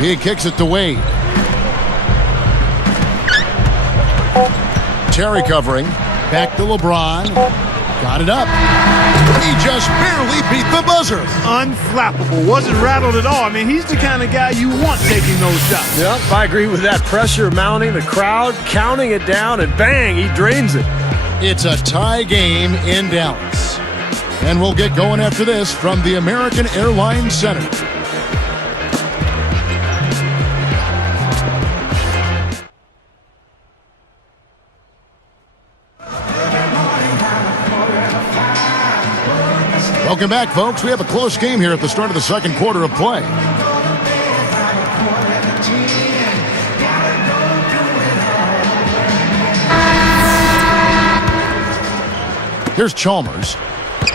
He kicks it to Wade. Terry covering. Back to LeBron. Got it up. He just barely beat the buzzer. Unflappable. Wasn't rattled at all. I mean, he's the kind of guy you want taking those shots. Yep, I agree with that. Pressure mounting, the crowd counting it down, and bang, he drains it. It's a tie game in Dallas. And we'll get going after this from the American Airlines Center. Welcome back, folks. We have a close game here at the start of the second quarter of play. Here's Chalmers.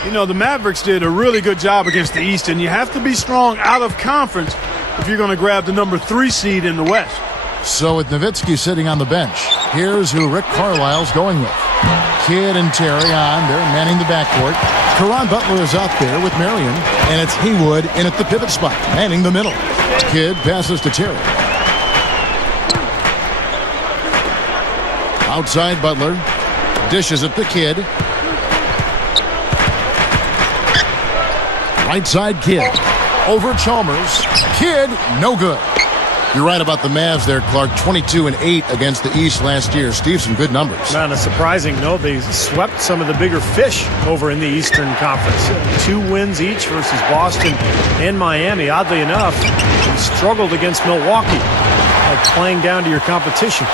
You know, the Mavericks did a really good job against the East, and you have to be strong out of conference if you're going to grab the number 3 seed in the West. So with Nowitzki sitting on the bench, here's who Rick Carlisle's going with. Kidd and Terry on. They're manning the backcourt. Caron Butler is out there with Marion, and it's Haywood in at the pivot spot, manning the middle. Kidd passes to Terry. Outside Butler. Dishes it to Kidd. Right side Kidd. Over Chalmers. Kidd, no good. You're right about the Mavs there, Clark. 22-8 against the East last year. Steve, some good numbers. On a surprising note, they swept some of the bigger fish over in the Eastern Conference. 2 wins each versus Boston and Miami. Oddly enough, they struggled against Milwaukee, like playing down to your competition.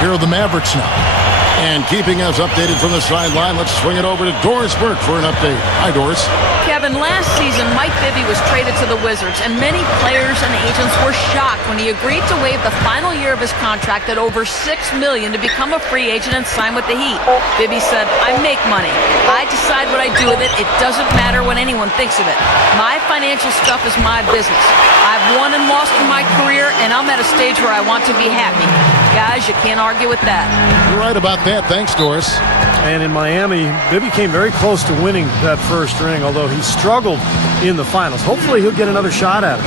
Here are the Mavericks now. And keeping us updated from the sideline, let's swing it over to Doris Burke for an update. Hi, Doris. Kevin, last season, Mike Bibby was traded to the Wizards, and many players and agents were shocked when he agreed to waive the final year of his contract at over $6 million to become a free agent and sign with the Heat. Bibby said, "I make money. I decide what I do with it. It doesn't matter what anyone thinks of it. My financial stuff is my business. I've won and lost in my career, and I'm at a stage where I want to be happy." Guys, you can't argue with that. You're right about that. Thanks, Doris. And in Miami, Bibby came very close to winning that first ring, although he struggled in the finals. Hopefully he'll get another shot at it.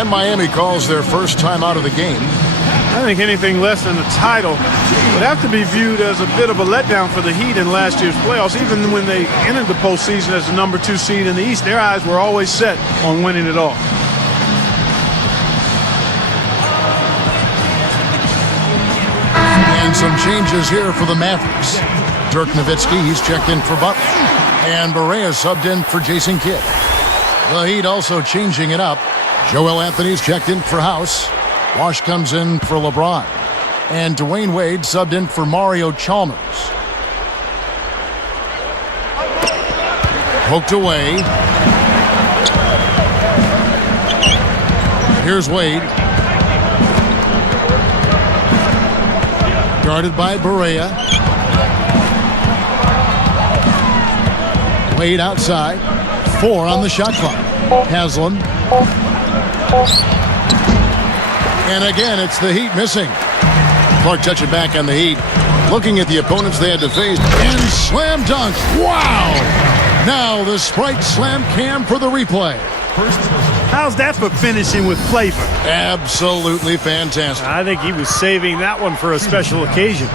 And Miami calls their first time out of the game. I think anything less than a title would have to be viewed as a bit of a letdown for the Heat in last year's playoffs. Even when they entered the postseason as the number 2 seed in the East, their eyes were always set on winning it all. And some changes here for the Mavericks. Dirk Nowitzki, he's checked in for Butler. And Barea subbed in for Jason Kidd. The Heat also changing it up. Joel Anthony's checked in for House. Wash comes in for LeBron. And Dwayne Wade subbed in for Mario Chalmers. Poked away. Here's Wade. Guarded by Barea. Wade outside. 4 on the shot clock. Haslam. And again, it's the Heat missing. Clark touching back on the Heat. Looking at the opponents they had to face. And slam dunk. Wow! Now the Sprite slam cam for the replay. How's that for finishing with flavor? Absolutely fantastic. I think he was saving that one for a special occasion.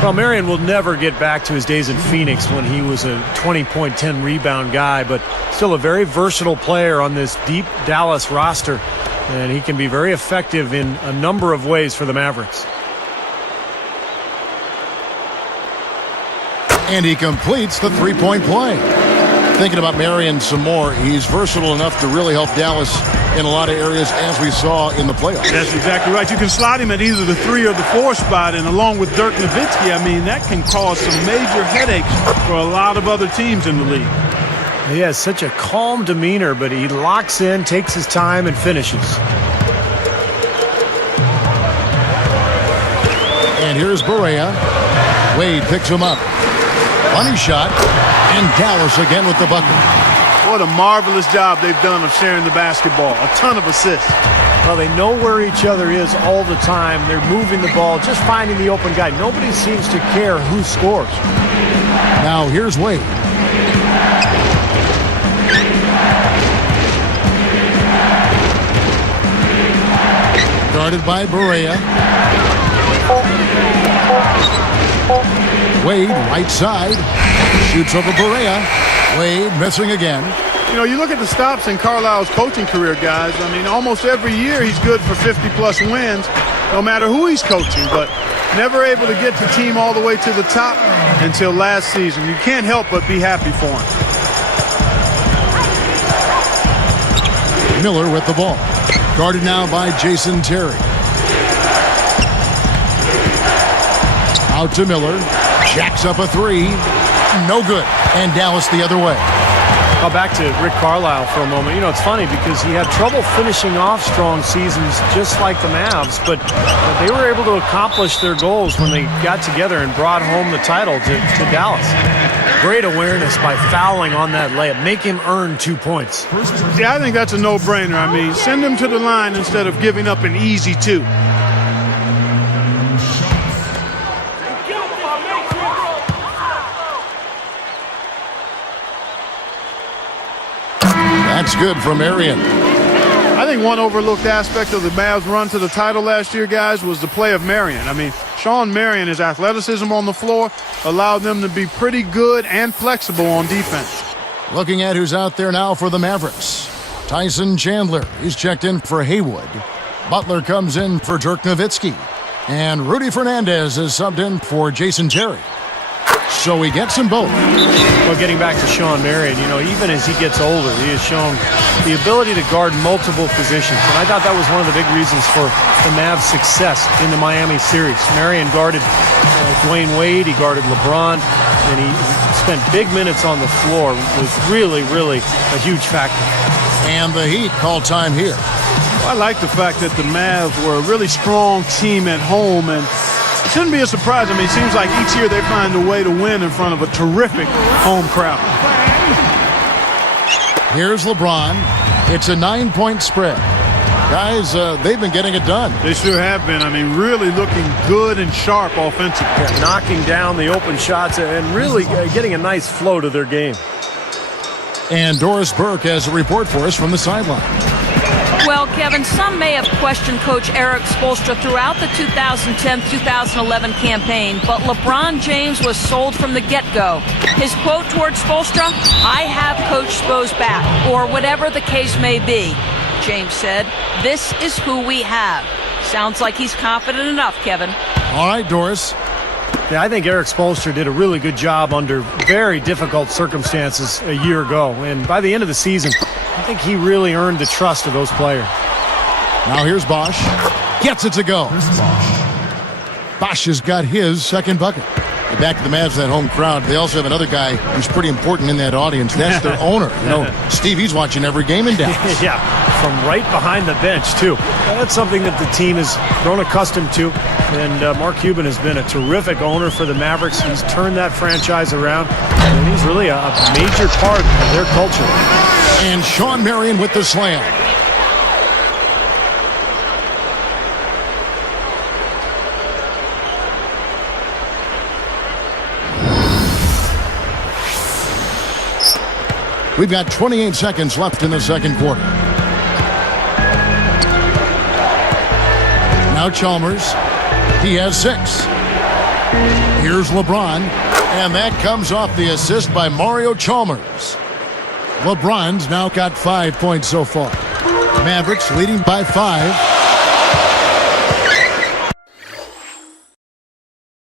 Well, Marion will never get back to his days in Phoenix when he was a 20-point, 10-rebound guy, but still a very versatile player on this deep Dallas roster, and he can be very effective in a number of ways for the Mavericks. And he completes the three-point play. Thinking about Marion some more, he's versatile enough to really help Dallas in a lot of areas, as we saw in the playoffs. That's exactly right. You can slot him at either the 3 or the 4 spot, and along with Dirk Nowitzki, I mean, that can cause some major headaches for a lot of other teams in the league. He has such a calm demeanor, but he locks in, takes his time, and finishes. And here's Barea. Wade picks him up. Funny shot. And Dallas again with the bucket. What a marvelous job they've done of sharing the basketball. A ton of assists. Well, they know where each other is all the time. They're moving the ball, just finding the open guy. Nobody seems to care who scores. Now here's Wade. Guarded by Barea. Wade, right side. Shoots over Barea. Wade missing again. You know, you look at the stops in Carlisle's coaching career, guys. I mean, almost every year he's good for 50-plus wins, no matter who he's coaching, but never able to get the team all the way to the top until last season. You can't help but be happy for him. Miller with the ball. Guarded now by Jason Terry. Out to Miller. Jacks up a three. No good. And Dallas the other way. Back to Rick Carlisle for a moment. You know, it's funny because he had trouble finishing off strong seasons just like the Mavs, but they were able to accomplish their goals when they got together and brought home the title to Dallas. Great awareness by fouling on that layup. Make him earn 2 points. Yeah, I think that's a no-brainer. I mean, send him to the line instead of giving up an easy 2. That's good from Marion. I think one overlooked aspect of the Mavs' run to the title last year, guys, was the play of Marion. I mean, Sean Marion, his athleticism on the floor allowed them to be pretty good and flexible on defense. Looking at who's out there now for the Mavericks. Tyson Chandler, he's checked in for Haywood. Butler comes in for Dirk Nowitzki. And Rudy Fernandez is subbed in for Jason Terry. So he gets them both. Well, getting back to Sean Marion, you know, even as he gets older, he has shown the ability to guard multiple positions. And I thought that was one of the big reasons for the Mavs' success in the Miami series. Marion guarded Dwayne Wade, he guarded LeBron, and he spent big minutes on the floor. It was really, really a huge factor. And the Heat call time here. I like the fact that the Mavs were a really strong team at home, and it shouldn't be a surprise. I mean, it seems like each year they find a way to win in front of a terrific home crowd. Here's LeBron. It's a 9-point spread. Guys, they've been getting it done. They sure have been. I mean, really looking good and sharp offensively. Yeah, knocking down the open shots and really getting a nice flow to their game. And Doris Burke has a report for us from the sideline. Well, Kevin, some may have questioned Coach Eric Spoelstra throughout the 2010-2011 campaign, but LeBron James was sold from the get-go. His quote towards Spoelstra, "I have Coach Spo's back," or whatever the case may be. James said, "This is who we have." Sounds like he's confident enough, Kevin. All right, Doris. Yeah, I think Eric Spoelstra did a really good job under very difficult circumstances a year ago. And by the end of the season, I think he really earned the trust of those players. Now here's Bosch. Gets it to go. Bosch has got his second bucket. Back to the Mavs, that home crowd. They also have another guy who's pretty important in that audience. That's their owner. You know, Steve, he's watching every game in Dallas. Yeah, from right behind the bench, too. That's something that the team has grown accustomed to. And Mark Cuban has been a terrific owner for the Mavericks. He's turned that franchise around. And he's really a major part of their culture. And Sean Marion with the slam. We've got 28 seconds left in the second quarter. Now Chalmers. He has 6. Here's LeBron. And that comes off the assist by Mario Chalmers. LeBron's now got 5 points so far. Mavericks leading by 5.